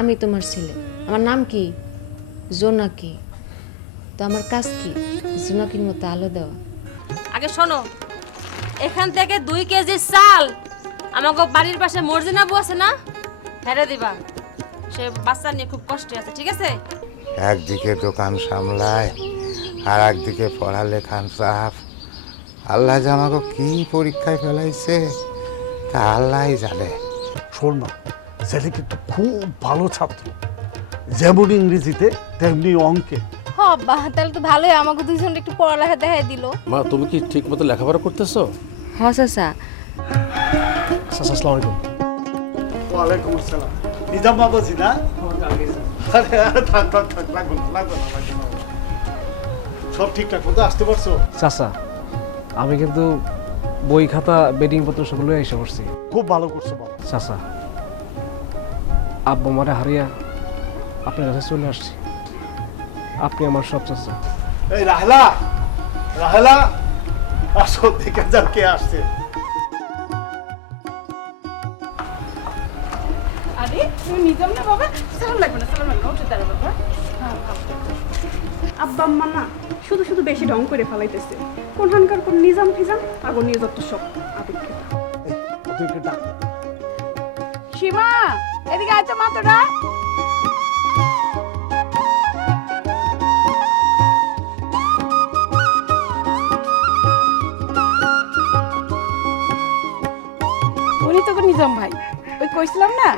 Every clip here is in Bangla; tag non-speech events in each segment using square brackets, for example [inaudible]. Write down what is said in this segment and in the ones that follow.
আমি তোমার ছেলে। আমার নাম কি? জোনাকি তো আমার কাজ কি? জোনাকির মতো আলো দেওয়া। আগে শোনো এখান থেকে দুই কেজি চাল আমাকে বাড়ির পাশে মর্জিনা বউ আছে না? হেরে দিবা। সে বাচ্চা নিয়ে খুব কষ্টে আছে ঠিক আছে? একদিকে দোকান সামলায় আর একদিকে পড়ালেখান চাপ আল্লাহ যে আমাকে কি পরীক্ষায় ফেলাইছে তা আল্লাহ জানে। শোন না ছেলে কিন্তু খুব ভালো ছাত্র। যেমন ইংরেজিতে তেমনি অঙ্কে। হ বাহ তাহলে তো ভালোই আমাকে দুইজন একটু পড়ালেখা দেখাই দিল। মা তুমি কি ঠিক মতো লেখাপড়া করতেছো? হ চাচা। আচ্ছা আসসালামু আলাইকুম। ওয়ালাইকুম আসসালাম। নিজাম বাবাজি না। সব ঠিকঠাক মতো আসতে পারছ? চাচা আমি কিন্তু বই খাতা বেডিং পত্র সেগুলো এসে পড়ছি। খুব ভালো করছ বাবা। চাচা আব্বু মারে হারিয়া আপনার কাছে চলে আসছি। আপনি আমার সব চাচা। এই রাহেলা রাহেলা আসো দেখে যাও কে আসছে। আরে তুমি নিজাম না বাবা সালাম লাগবে না সালাম লাগবে উঠে দাঁড়া বাবা। হ্যাঁ, আব্বা আম্মা না শুধু শুধু বেশি ঢং করে ফেলাইতেছে। কোনখানকার কোন নিজাম ফিজাম নিয়ে যত সব আবেগ সীমা! এদিকে আচ্ছা মাত্রটা উনি তো নিজাম ভাই। ওই কইছিলাম না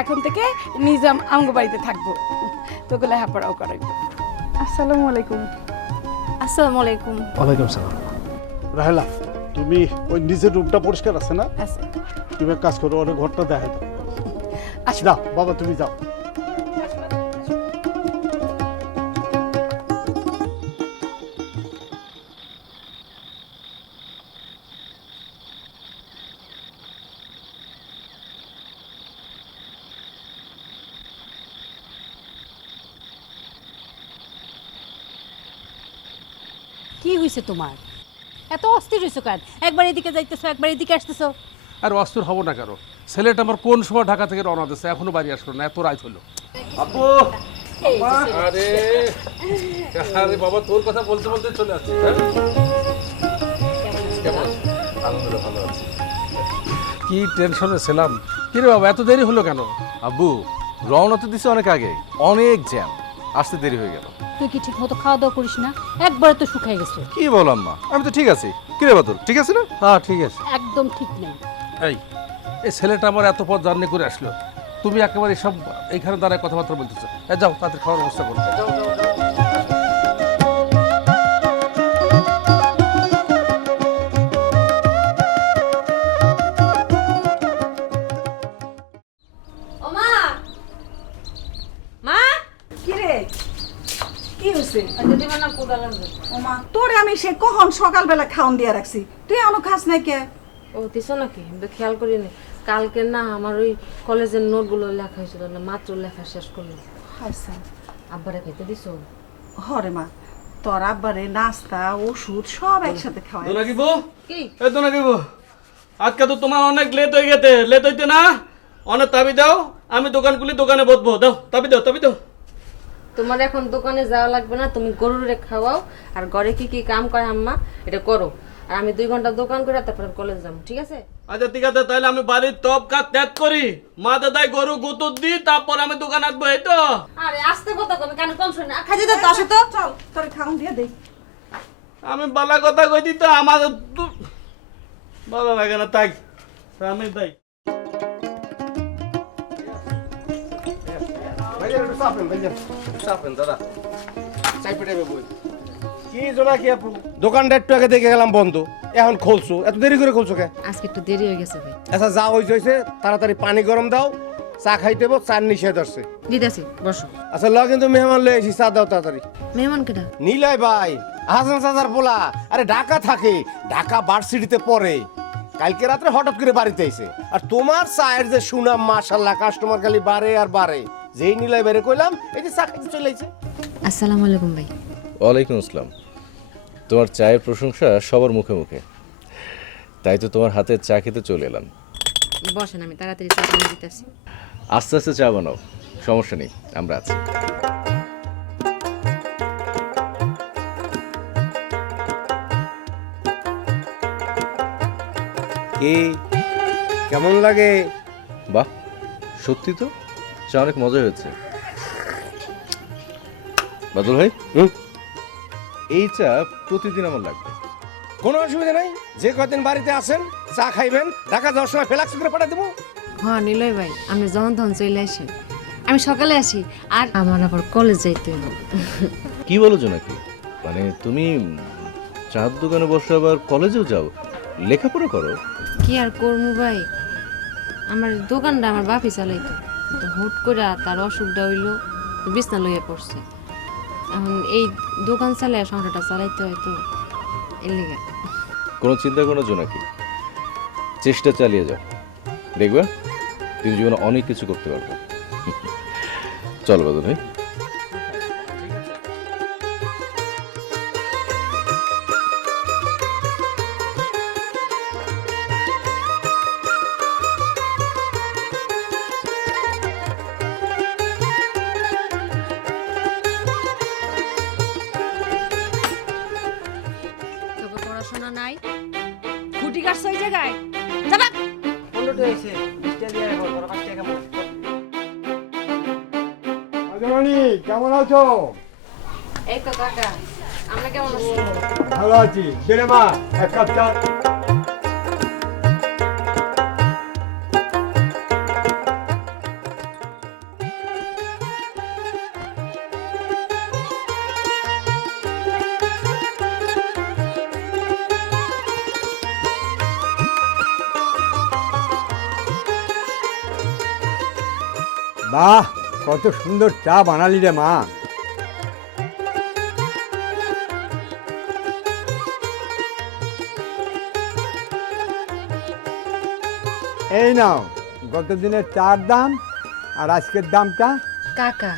এখন থেকে নিজাম আমগো বাড়িতে থাকব। তোকে লেহাপড়াও করাইবো। আসসালামু আলাইকুম। আসসালামু আলাইকুম। ওয়ালাইকুম সালাম। রাহেলা তুমি ওই নিজের রুমটা পরিষ্কার আছে না? আচ্ছা তুমি এক কাজ করো ওর ঘরটা দেখা দাও। আচ্ছা যাও বাবা তুমি যাও কি হয়েছে তোমার? এত অস্থির হয়েছো কেন? একবার এদিকে যাইতেছো একবার এদিকে আসতেছো। আর অস্থির হব না কেন? ছেলেটা আমার কোন সময় ঢাকা থেকে রওনা দিচ্ছে এখনও বাড়ি আসলো না এত রাত হলো। আপু আরে আরে বাবা তোর কথা বলতে বলতে চলে আসছি হ্যাঁ? কেমন আছিস? আলহামদুলিল্লাহ ভালো আছি। কি টেনশনে ছিলাম? কি রে বাবা এত দেরি হলো কেন? আব্বু রওনা তো দিছে অনেক আগে অনেক জ্যাম আসতে দেরি হয়ে গেল। তুই কি ঠিক মতো খাওয়া দাওয়া করিস না? একবারে তো শুকাই গেছে। কি বললাম মা আমি তো ঠিক আছি। কি রে বাদল ঠিক আছে না? হ্যাঁ ঠিক আছে। একদম ঠিক নেই। এই এই ছেলেটা আমার এত পথ জার্নি করে আসলো। তুমি একেবারে সব এইখানে দাঁড়ায় কথাবার্তা বলতেছো। এ যাও তাদের খাওয়ার ব্যবস্থা করো। মানে তোরে আমি সে কখন সকালবেলা খাওন দিয়ে রাখছি। তুই এখনও খাস নাই কে? ও দিছো নাকি? খেয়াল করিনি। কালকে না আমার ওই কলেজের নোটগুলো লেখা হয়েছিল না মাত্র লেখা শেষ করলাম আচ্ছা। আব্বারে খেতে দিছো? হরে মা তোর আব্বারে নাস্তা ওষুধ সব একসাথে খাওয়াই। দোনাকিবু কি? এ দোনাকিবু আজকে তো তোমার অনেক লেট হয়ে গেছে। লেট হইতে না অনেক তাবি দাও আমি দোকান খুলি দোকানে বসবো দাও তাবি দাও তাবি দাও। তোমার এখন দোকানে যাওয়া লাগবে না তুমি গরুরে খাওয়াও আর ঘরে কি কি কাম করে আম্মা এটা করো। আর আমি দুই ঘণ্টা দোকান করে তারপরে কলেজ যাব ঠিক আছে? আচ্ছা ঠিক আছে তাহলে আমি বাড়ির টপ কাজ ত্যাগ করি। মা দাদাই গরু গুতুর দিই তারপর আমি দোকান আসব এই তো। আরে আসতে কথা কবে কেন কম শুনে খাইতে দাও তো আসো তো। চল তোর খাওন দিয়ে দেই। আমি বালা কথা কই তো আমার ভালো লাগে না তাই। আমি তাই। দাদা। কি জোড়া কি আপু? দোকানটা একটু আগে দেখে গেলাম বন্ধ। এখন খুলছো। এত দেরি করে খুলছো কে? আজকে একটু দেরি হয়ে গেছে ভাই। আচ্ছা যা হয়েছে হয়েছে তাড়াতাড়ি পানি গরম দাও চা খাইতে চার নিষেধ দিদাসি বসো। আচ্ছা ল কিন্তু মেহমান লয়ে এসি চা দাও তাড়াতাড়ি। মেহমান কেটা নিলয় ভাই হাসান সাজার পোলা। আরে ঢাকা থাকে। ঢাকা ভার্সিটিতে পড়ে। কালকে রাত্রে হঠাৎ করে বাড়িতে আইছে। আর তোমার চায়ের যে সুনাম মাশাল্লাহ কাস্টমার খালি বাড়ে আর বাড়ে। যেই নিলয় বেড়ে কইলাম এই যে চা খাইতে চলে আসসালামু আলাইকুম ভাই। ওয়ালাইকুম আসসালাম। তোমার চায়ের প্রশংসা সবার মুখে মুখে। তাই তো তোমার হাতে চা খেতে চলে এলাম। বসেন আমি তাড়াতাড়ি চা বানিয়ে দিতেছি। আস্তে আস্তে চা বানাও সমস্যা নেই আমরা আছি। কি কেমন লাগে? বাহ সত্যি তো? চা অনেক মজা হয়েছে। বাদল ভাই? হুম? এই চা প্রতিদিন আমার লাগবে। কোনো অসুবিধা নাই যে কদিন বাড়িতে আসেন চা খাইবেন ঢাকা যাওয়ার সময় ফেলাক্স করে পাঠিয়ে দেবো। হ্যাঁ নিলয় ভাই আপনি যখন তখন চলে আসেন আমি সকালে আসি আর আমার আবার কলেজ যাইতে হইব কি বলো নাকি মানে তুমি চার দোকানে বসে আবার কলেজেও যাও লেখাপড়া করো? কি আর করব ভাই? আমার দোকানটা আমার বাপি চালাইতো। তো হুট করে তার অসুখটা হইল তো বিছনা লইয়া পড়ছে। এই দোকান চালায় সংসারটা চালাইতে হয় তো, এর কোনো চিন্তা করো জোনাকি। চেষ্টা চালিয়ে যাও। দেখবে, তুমি জীবনে অনেক কিছু করতে পারবে। চলো বাদল ভাই কেমন আছো? এই তো কাকা আমরা কেমন আছি? ভালো আছি। বেরে মা এক কাপ চা। বাহ কত সুন্দর চা বানালি রে মা। এই নাও গত দিনের চার দাম আর আজকের দামটা। কাকা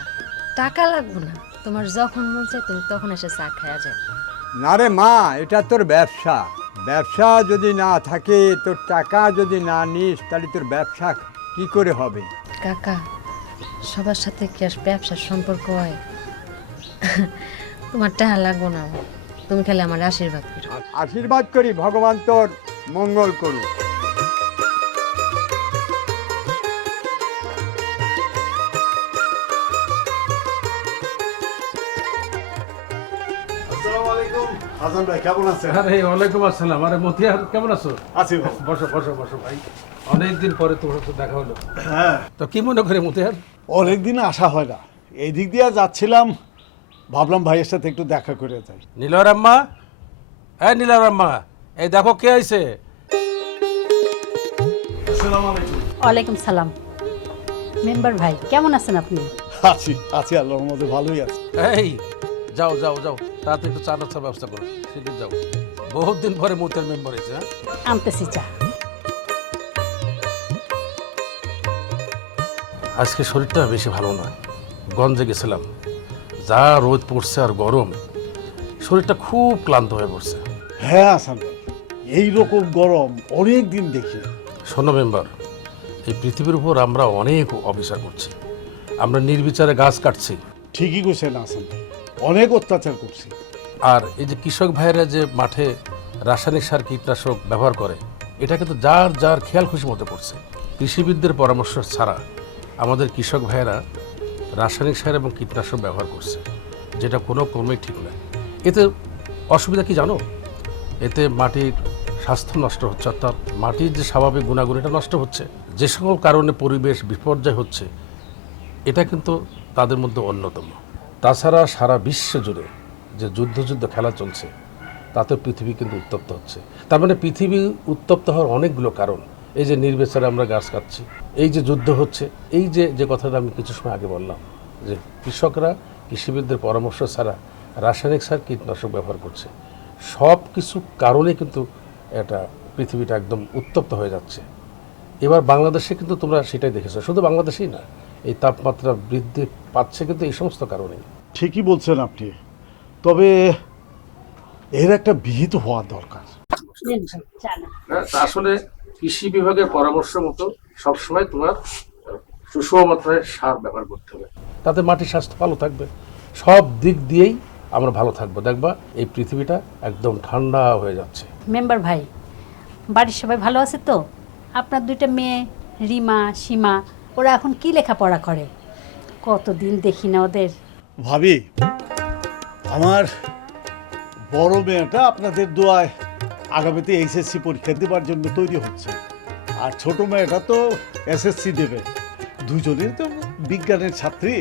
টাকা লাগবো না। তোমার যখন মন চায় তুমি তখন এসে চা খাওয়া যায় না রে মা এটা তোর ব্যবসা। ব্যবসা যদি না থাকে তোর টাকা যদি না নিস তাহলে তোর ব্যবসা কি করে হবে? কাকা সবার সাথে কি আর ব্যবসার সম্পর্ক হয়? তোমার টাকা লাগবো না। তুমি খালি আমার আশীর্বাদ করো। আশীর্বাদ করি ভগবান তোর মঙ্গল করুক। হাসান ভাই কেমন আছেন? আরে ওয়ালাইকুম আসসালাম। আরে মতিয়ার কেমন আছো? আছি বসো বসো বসো ভাই। অনেকদিন পরে তোমার সাথে দেখা হলো। হ্যাঁ। তো কি মনে করে মতিয়ার অনেকদিন আসা হয় না। এই দিক দিয়ে যাচ্ছিলাম ভাবলাম ভাইয়ের সাথে একটু দেখা করে যাই। নীলর আম্মা? হ্যাঁ নীলর আম্মা। এই দেখো কে আইছে। আসসালামু আলাইকুম। ওয়ালাইকুম সালাম। মেম্বার ভাই কেমন আছেন আপনি? আছি আছি আল্লাহর মধ্যে ভালোই আছি। এই যাও যাও যাও। তাড়াতাড়ি একটু চা ব্যবস্থা করো সেদিন যাও। বহুত দিন পরে মতিয়ার মেম্বার হয়েছে হ্যাঁ? আনতেছি চা। আজকে শরীরটা বেশি ভালো নয়। গঞ্জে গেছিলাম। যা রোদ পড়ছে আর গরম শরীরটা খুব ক্লান্ত হয়ে পড়ছে। হ্যাঁ আসান ভাই এইরকম গরম অনেক দিন দেখি। শোনো মেম্বার এই পৃথিবীর উপর আমরা অনেক অবিচার করছি। আমরা নির্বিচারে গাছ কাটছি। ঠিকই কইছেন আসান অনেক অত্যাচার করছি। আর এই যে কৃষক ভাইয়েরা যে মাঠে রাসায়নিক সার কীটনাশক ব্যবহার করে এটা কিন্তু যার যার খেয়াল খুশি মতো করছে। কৃষিবিদদের পরামর্শ ছাড়া আমাদের কৃষক ভাইয়েরা রাসায়নিক সার এবং কীটনাশক ব্যবহার করছে, যেটা কোনো ক্রমেই ঠিক নয়। এতে অসুবিধা কি জানো? এতে মাটির স্বাস্থ্য নষ্ট হচ্ছে, অর্থাৎ মাটির যে স্বাভাবিক গুণাগুণ, এটা নষ্ট হচ্ছে। যে সকল কারণে পরিবেশ বিপর্যয় হচ্ছে, এটা কিন্তু তাদের মধ্যে অন্যতম। তাছাড়া সারা বিশ্ব জুড়ে যে যুদ্ধ যুদ্ধ খেলা চলছে, তাতে পৃথিবী কিন্তু উত্তপ্ত হচ্ছে। তার মানে পৃথিবী উত্তপ্ত হওয়ার অনেকগুলো কারণ, এই যে নির্বিচারে আমরা গাছ কাটছি এই যে যুদ্ধ হচ্ছে এই যে যে কথাটা আমি কিছু সময় আগে বললাম যে কৃষকরা কৃষিবিদদের পরামর্শ ছাড়া রাসায়নিক সার কীটনাশক ব্যবহার করছে। সব কিছু কারণে কিন্তু এটা পৃথিবীটা একদম উত্তপ্ত হয়ে যাচ্ছে। এবার বাংলাদেশে কিন্তু তোমরা সেটাই দেখেছ শুধু বাংলাদেশেই না এই তাপমাত্রা বৃদ্ধি পাচ্ছে কিন্তু এই সমস্ত কারণেই ঠিকই বলছেন আপনি তবে এর একটা বিহিত হওয়া দরকার। আসলে কৃষি বিভাগের পরামর্শ মতো সবসময় তোমার সুষম মাত্রায় সার ব্যবহার করতে হবে। তাতে মাটির স্বাস্থ্য ভালো থাকবে। সব দিক দিয়েই আমরা ভালো থাকব। দেখবা এই পৃথিবীটা একদম ঠান্ডা হয়ে যাচ্ছে। মেম্বার ভাই বাড়ির সবাই ভালো আছে তো? আপনার দুইটা মেয়ে রিমা সীমা ওরা এখন কি লেখাপড়া করে? কতদিন দেখি না ওদের। ভাবি আমার বড় মেয়েটা আপনাদের দোয়ায় আগামীতে এইচএসসি পরীক্ষা দেবার জন্য তৈরি হচ্ছে। আর ছোট মেয়েটা তো এসএসসি দেবে। দুজনেই তো বিজ্ঞানের ছাত্রী।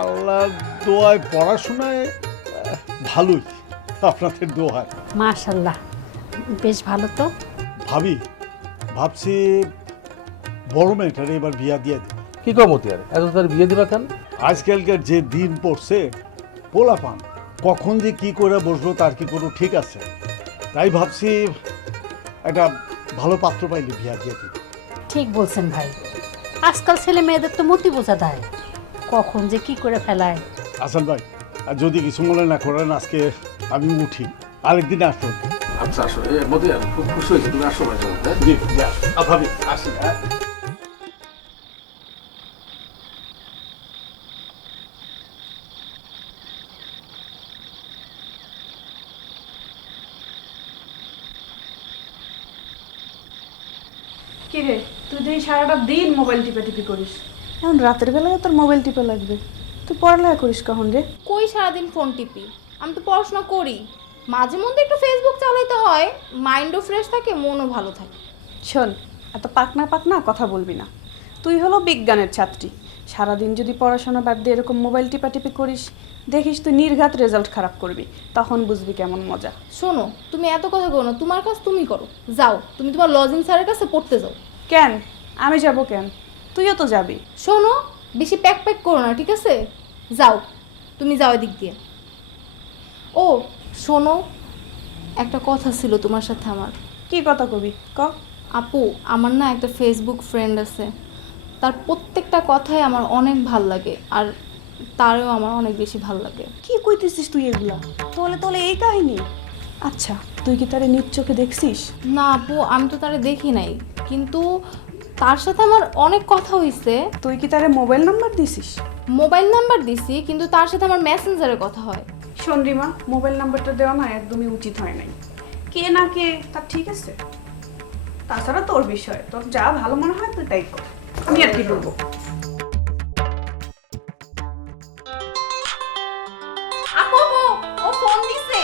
আল্লাহ দোয়ায় পড়াশোনায় ভালোই আপনাদের দোয়ায় মাশাল্লাহ বেশ ভালো তো। ভাবি ভাবছি বড় মেয়েটার এবার বিয়া দিয়ে দিই কি কমতি আর? এত তার বিয়ে দিবা কেন? আজকালকার যে দিন পড়ছে পোলা পান কখন যে কি করে বসল তার কি কোনো ঠিক আছে? তাই ভাবছি একটা ভালো পাত্র পাইলে বিয়া দিয়ে দিই। ঠিক বলছেন ভাই। আজকাল ছেলে মেয়েদের তো মতি বোঝা দেয়। কখন যে কি করে ফেলায়। আসান ভাই আর যদি কিছু মনে না করেন আজকে আমি উঠি। আরেকদিন আসুন আচ্ছা আসো এর মধ্যে খুব খুশি হয়েছি তুমি আসো মাঝে মধ্যে জি আসো। আসুন। আ, ভাবি আসি হ্যাঁ? কি রে? তুই দেখি সারাটা দিন মোবাইল টিপে টিপি করিস। এখন রাতের বেলায় তোর মোবাইল টিপে লাগবে। তুই পড়ালেখা করিস কখন রে? কই সারাদিন ফোন টিপি? আমি তো পড়াশোনা করি। মাঝে মধ্যে একটু ফেসবুক চালাইতে হয়। মাইন্ডও ফ্রেশ থাকে মনও ভালো থাকে। শোন এত পাকনা পাকনা কথা বলবি না। তুই হলো বিজ্ঞানের ছাত্রী। সারাদিন যদি পড়াশোনা বাদ দিয়ে এরকম মোবাইল টিপাটিপি করিস দেখিস তুই নির্ঘাত রেজাল্ট খারাপ করবি। তখন বুঝবি কেমন মজা। শোনো তুমি এত কথা করো না তোমার কাজ তুমি করো। যাও তুমি তোমার লজিং স্যারের কাছে পড়তে যাও। কেন? আমি যাব কেন? তুইও তো যাবি। শোনো বেশি প্যাক প্যাক করো না ঠিক আছে? যাও তুমি যাও এদিক দিয়ে। ও শোনো একটা কথা ছিল তোমার সাথে আমার। কি কথা কবি? ক। আপু আমার না একটা ফেসবুক ফ্রেন্ড আছে। তার প্রত্যেকটা কথাই আমার অনেক ভালো লাগে আর তারও আমার অনেক বেশি ভালো লাগে। কি কইতেছিস তুই এগুলা? তোলে তোলে এই কাহিনী? আচ্ছা। তুই কি তারে নিজ চোখে দেখছিস? না আপু আমি তো তারে দেখি নাই। কিন্তু তার সাথে আমার অনেক কথা হইছে। তুই কি তারে মোবাইল নাম্বার দিছিস? মোবাইল নাম্বার দিছি কিন্তু তার সাথে আমার মেসেঞ্জারে কথা হয়। শোন রিমা মোবাইল নাম্বারটা দেওয়া না একদমই উচিত হয় নাই। কে না কে তার ঠিক আছে। তাছাড়া তোর বিষয় তোর যা ভালো মনে হয় তুই তাই কর। আমি আর কি বলব? আপু আপু ও ফোন দিছে।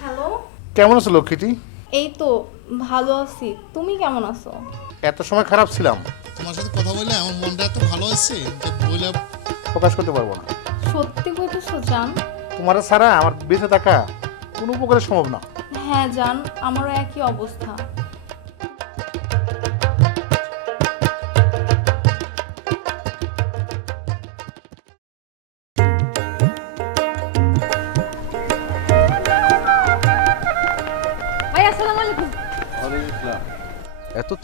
হ্যালো? কেমন আছো লক্ষ্মীটি? এই তো ভালো আছি। তুমি কেমন আছো? এত সময় খারাপ ছিলাম। তোমার সাথে কথা বলে আমার মনটা এত ভালো হয়েছে যে বলে প্রকাশ করতে পারব না। সত্যি কইতেছো জান? তোমার ছাড়া আমার বেঁচে থাকা কোনো প্রকারে সম্ভব না। হ্যাঁ জান আমারও একই অবস্থা।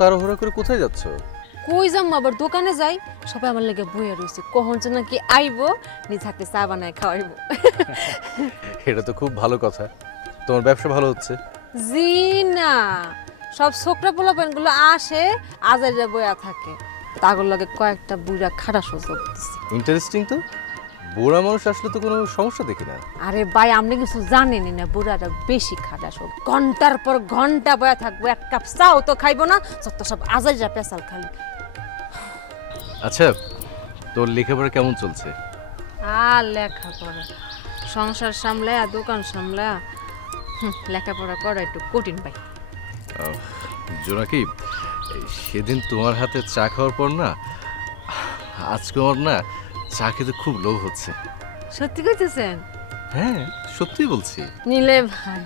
তাড়াহুড়া করে কোথায় যাচ্ছ? কই যাম আবার? দোকানে যাই। সবাই আমার লেগে বইয়া রয়েছে কখন যে নাকি আইবো নিজ হাতে চা বানায় খাওয়াইবো। [laughs] এটা তো খুব ভালো কথা। তোমার ব্যবসা ভালো হচ্ছে? জি না। সব ছোকরা পোলাপানগুলো আসে আজাইরা বইয়া থাকে। তাগর লগে কয়েকটা বুড়া খাটা সুযোগ ইন্টারেস্টিং তো? বুড়া মানুষ আসলে তো কোনো সমস্যা দেখি না। আরে ভাই আপনি কিছু জানেনই না বুড়াটা বেশি খাটা সব। ঘণ্টার পর ঘণ্টা বয়া থাকব এক কাপ চাও তো খাইবো না যত সব আজাইরা পেশাল খালি। আচ্ছা তোর লেখাপড়া কেমন চলছে? আর লেখাপড়া সংসার সামলায়া দোকান সামলায়া হুম, লেখাপড়া করা একটু কঠিন ভাই। জোনাকি সেদিন তোমার হাতে চা খাওয়ার পর না আজকে আমার না চা খেতে খুব লোভ হচ্ছে। সত্যি কইতেছেন? হ্যাঁ সত্যি বলছি। নিলে ভাই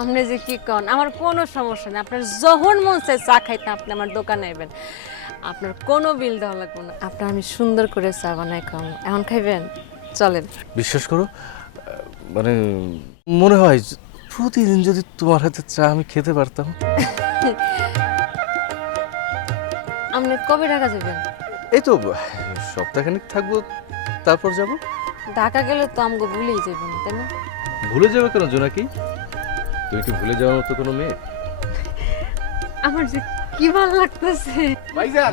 আপনি যে কি কন আমার কোনো সমস্যা নেই। আপনার যখন মন চায় চা খাইতে আপনি আমার দোকানে আইবেন। আপনার কোনো বিল দেওয়া লাগবে না। আপনার আমি সুন্দর করে চা বানাই খাম এখন খাইবেন? চলেন। বিশ্বাস করো মানে মনে হয় প্রতিদিন যদি তোমার হাতে চা আমি খেতে পারতাম। আপনি কবে ঢাকা যাবেন? এই তো সপ্তাহখানিক থাকব তারপর যাব? ঢাকা গেলে তো আমাকে ভুলেই যাবেন তাই না? ভুলে যাবে কেন জোনাকি? তুই কি ভুলে যাওয়ার মতো কোনো মেয়ে? আমার যে কি ভালো লাগতেছে। ভাইজান!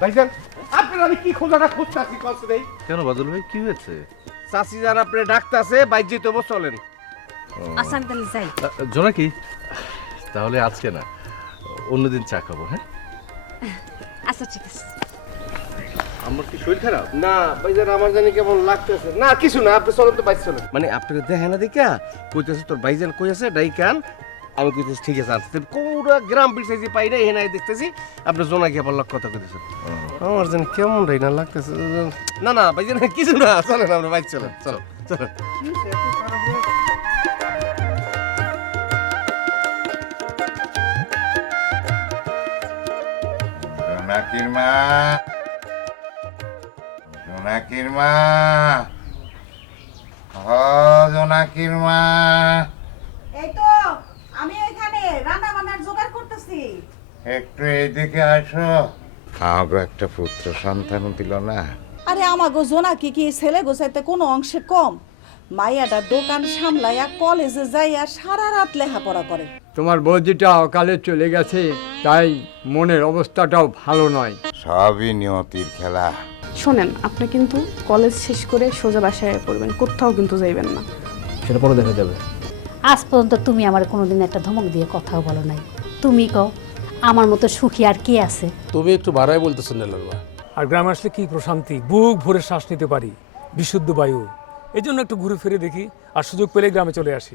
ভাইজান আপনার আমি কি খোঁজাটা খুঁজতাছি কষ্ট নেই কেন বাদল ভাই কি হয়েছে? চাষি যান আপনি ডাকতাছে বাইর তো চলেন। আচ্ছা আমি তাহলে যাই। জোনাকি তাহলে আজকে না অন্যদিন চা খাব হ্যাঁ? আচ্ছা ঠিক আছে। আমার কি শরীর খারাপ? না ভাইজান আমার জানি কেমন লাগতেছে? না কিছু না আপনি চলেন তো বাইর চলেন। মানে আপনাকে দেখে না দেখা কইতেছে তোর ভাইজান কই আছে? ডাইকান আমি কইতেছি ঠিক আছে আসতে পুরা গ্রাম বিরসাইছি পাই না এখানে দেখতেছি আপনি জোনাকি আবার লাখ কথা কইতেছেন। আমার জানি কেমন রাই না লাগতেছে? না না ভাইজান কিছু না চলেন আমরা বাইর চলেন চলো চলেন। জোনাকির মা। জোনাকির মা ও জোনাকির মা এই তো আমি এখানে রান্না বান্নার জোগাড় করতেছি। একটু এইদিকে আসো। আমাকে একটা পুত্র সন্তান দিল না। আরে আমাগো জোনাকি কি ছেলে গোছাইতে কোনো অংশে কম? মাইয়াটা দোকান সামলাইয়া কলেজে যাইয়া সারা রাত লেখাপড়া করে। তোমার বৌদিটা অকালে চলে গেছে তাই মনের অবস্থাটাও ভালো নয়। সবই নিয়তির খেলা। শোনেন আপনি কিন্তু কলেজ শেষ করে সোজা বাসায় পড়বেন কোথাও কিন্তু যাইবেন না। সেটা পরে দেখা যাবে। আজ পর্যন্ত তুমি আমার কোনোদিন একটা ধমক দিয়ে কথাও বলো নাই। তুমি কও আমার মতো সুখী আর কে আছে? তুমি একটু বাড়াই বলতেছো নেলারবা আর গ্রামে আসলে কি প্রশান্তি? বুক ভরে শ্বাস নিতে পারি বিশুদ্ধ বায়ু। এই জন্য একটু ঘুরে ফিরে দেখি আর সুযোগ পেলে গ্রামে চলে আসি।